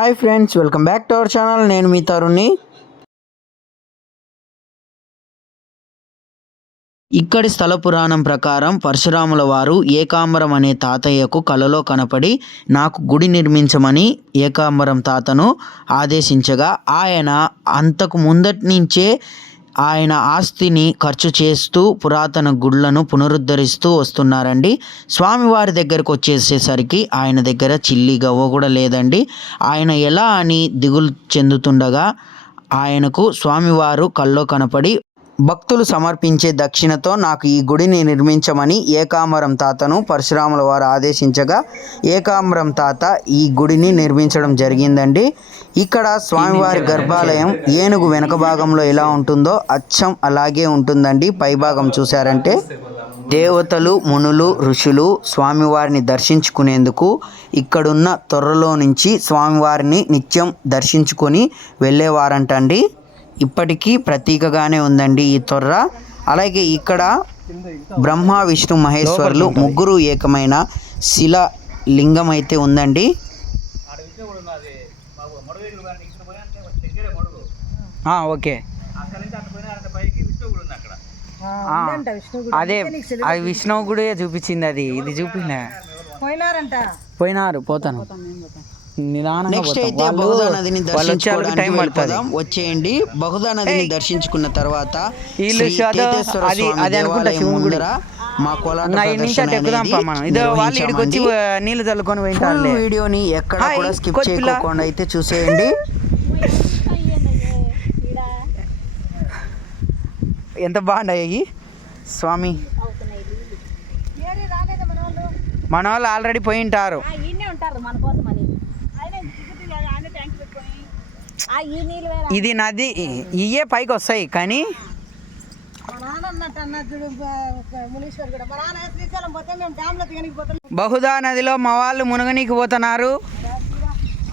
Hi friends, welcome back to our channel. నేను మీ తరుణ్ని. ఇక్కడి స్థల పురాణం ప్రకారం పరశురాముల వారు ఏకాంబరం అనే తాతయ్యకు కలలో కనపడి నాకు గుడి నిర్మించమని ఏకాంబరం తాతను ఆదేశించగా ఆయన అంతకు ముందటి నుంచే ఆయన ఆస్తిని ఖర్చు చేస్తూ పురాతన గుళ్ళను పునరుద్ధరిస్తూ వస్తున్నారండి. స్వామివారి దగ్గరకు వచ్చేసేసరికి ఆయన దగ్గర చిల్లి గవ్వ కూడా లేదండి. ఆయన ఎలా అని దిగులు చెందుతుండగా ఆయనకు స్వామివారు కల్లో కనపడి భక్తులు సమర్పించే దక్షిణతో నాకు ఈ గుడిని నిర్మించమని ఏకాంబరం తాతను పరశురాముల వారు ఆదేశించగా ఏకాంబరం తాత ఈ గుడిని నిర్మించడం జరిగిందండి. ఇక్కడ స్వామివారి గర్భాలయం ఏనుగు వెనక భాగంలో ఎలా ఉంటుందో అచ్చం అలాగే ఉంటుందండి. పైభాగం చూశారంటే దేవతలు, మునులు, ఋషులు స్వామివారిని దర్శించుకునేందుకు ఇక్కడున్న తొర్రలో నుంచి స్వామివారిని నిత్యం దర్శించుకొని వెళ్ళేవారంటండి. ఇప్పటికీ ప్రతీకగానే ఉందండి ఈ తొర్ర. అలాగే ఇక్కడ బ్రహ్మ, విష్ణు, మహేశ్వరులు ముగ్గురు ఏకమైన శిల లింగం అయితే ఉందండి. ఓకే, అదే అది విష్ణువు గుడి చూపించింది. అది ఇది చూపించిన పోతాను. నెక్స్ట్ అయితే బహుదా నదిని దర్శించుకోవడానికి వెళ్ళిపోదాం. వచ్చేయండి. బహుదా నదిని దర్శించుకున్న తర్వాత మా కోలాట నీళ్ళు చల్లుకొని వీడియోని ఎక్కడ కూడా స్కిప్ చేయకుండా అయితే చూసేయండి. ఎంత బాగున్నాయి స్వామి. మన వాళ్ళు ఆల్రెడీ పోయి ఉంటారు. ఇది నది ఇయే పైకి వస్తాయి కానీ బహుదా నదిలో మా వాళ్ళు మునగనీకి పోతున్నారు.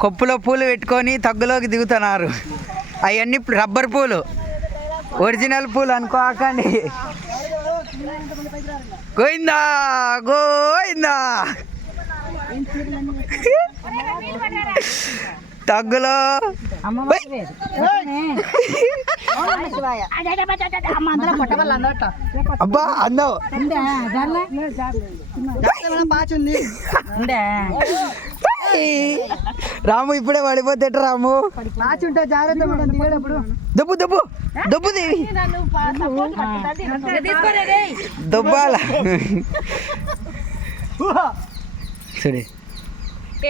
కొప్పులో పూలు పెట్టుకొని తగ్గులోకి దిగుతున్నారు. అవన్నీ రబ్బర్ పూలు, ఒరిజినల్ పూలు అనుకోకండి. గోయిందా గోయిందా. తగ్గులో అబ్బా అందవు రాము ఇప్పుడే పడిపోతే రాము. దబ్బు దబ్బు దబ్బు దేవి దొబ్బాల సరే.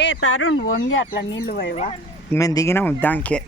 ఏ తరుణ్ వంగి అట్లా నీళ్ళు పోయవా? మేము దిగినాం దానికే.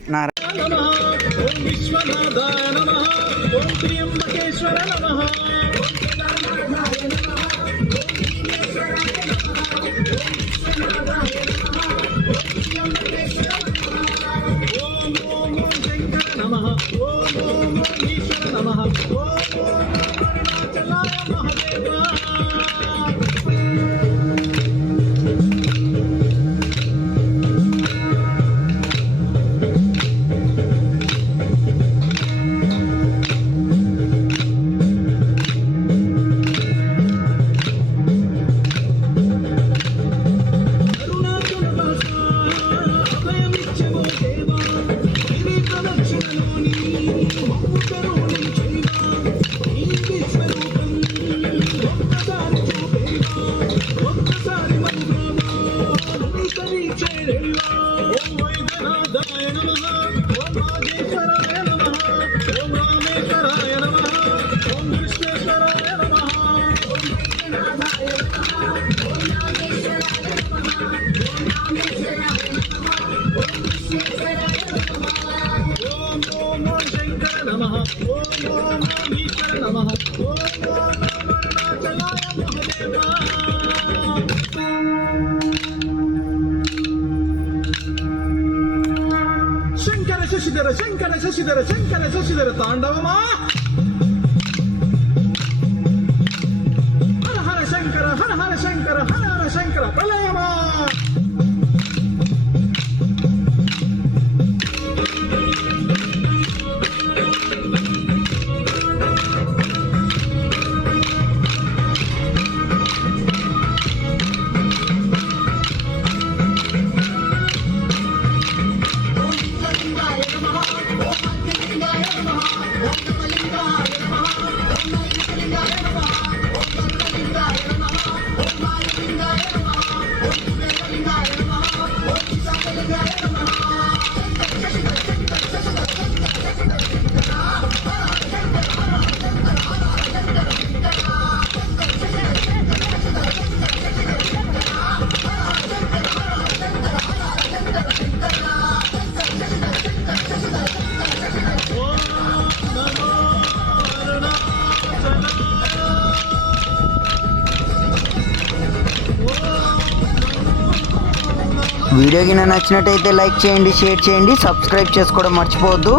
శంకర శశిధర శంకర శశిధర శంకర శశిధర తాండవమా. హర హర శంకర హర హర శంకర హర హర శంకర ప్రళయమా. వీడియో కింద నచ్చినట్టయితే లైక్ చేయండి, షేర్ చేయండి, సబ్స్క్రైబ్ చేసుకోవడం మర్చిపోవద్దు.